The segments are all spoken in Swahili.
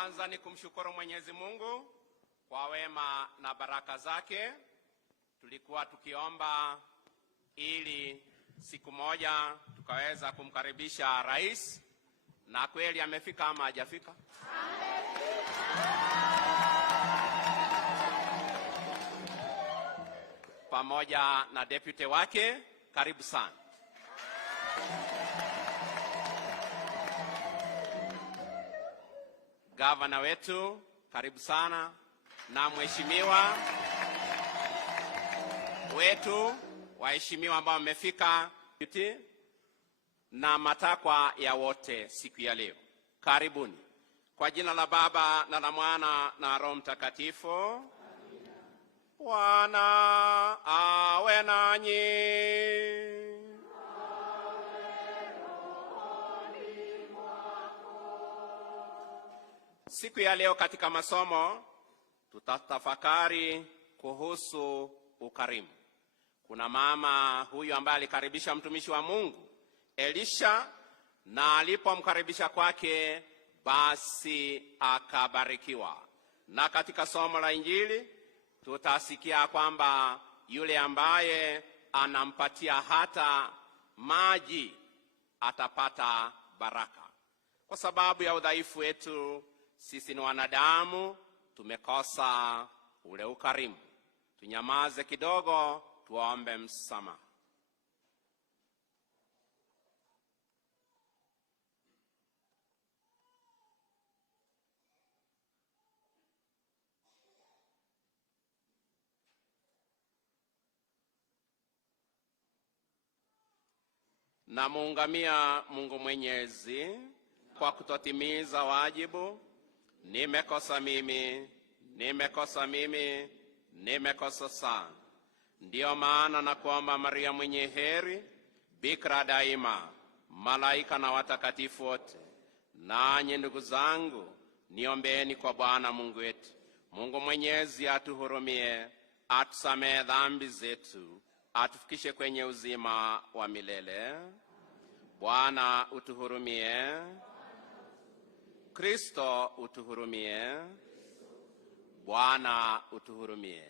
Kwanza ni kumshukuru Mwenyezi Mungu kwa wema na baraka zake. Tulikuwa tukiomba ili siku moja tukaweza kumkaribisha rais, na kweli amefika ama hajafika? Pamoja na deputy wake, karibu sana. Gavana wetu, karibu sana, na mheshimiwa wetu, waheshimiwa ambao wamefika, na matakwa ya wote siku ya leo. Karibuni. Kwa jina la Baba na la Mwana na Roho Mtakatifu. Bwana awe nanyi. Siku ya leo katika masomo tutatafakari kuhusu ukarimu. Kuna mama huyu ambaye alikaribisha mtumishi wa Mungu Elisha, na alipomkaribisha kwake basi akabarikiwa. Na katika somo la Injili tutasikia kwamba yule ambaye anampatia hata maji atapata baraka. Kwa sababu ya udhaifu wetu, sisi ni wanadamu, tumekosa ule ukarimu. Tunyamaze kidogo, tuombe msamaha. Na muungamia Mungu Mwenyezi kwa kutotimiza wajibu. Nimekosa mimi, nimekosa sana. Ndiyo maana na kuomba Maria mwenye heri, bikira daima, malaika na watakatifu wote, nanyi ndugu zangu, niombeeni kwa Bwana Mungu wetu. Mungu Mwenyezi atuhurumie, atusamehe dhambi zetu, atufikishe kwenye uzima wa milele. Bwana utuhurumie. Kristo utuhurumie. Bwana utuhurumie.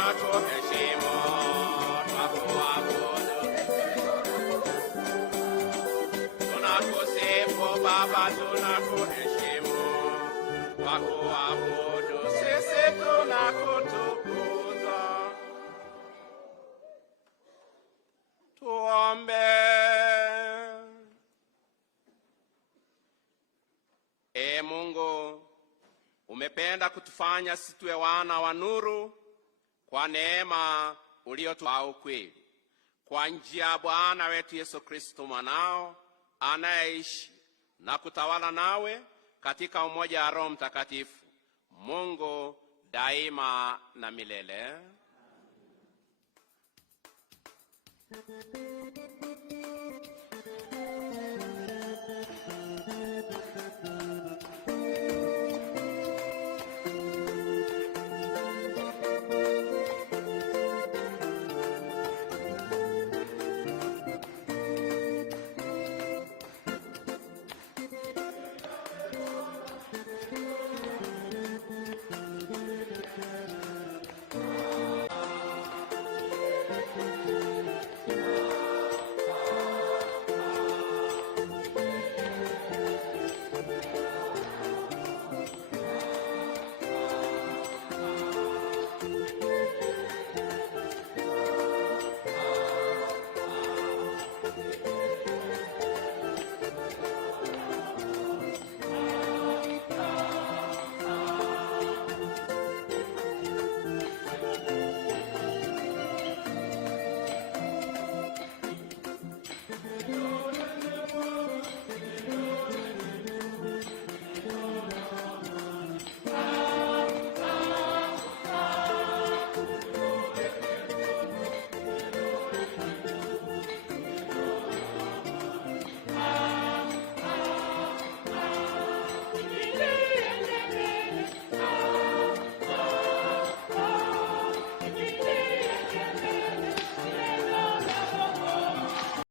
tunakuheshimu, twakuabudu. Tunakusifu Baba, tunakuheshimu, twakuabudu. Sisi tunakutukuza. Tuombe. Ee Mungu, umependa kutufanya sisi tuwe wana wa nuru kwa neema uliyotupa ukweli. Kwa njia ya Bwana wetu Yesu Kristo mwanao, anayeishi na kutawala nawe katika umoja wa Roho Mtakatifu, Mungu daima na milele.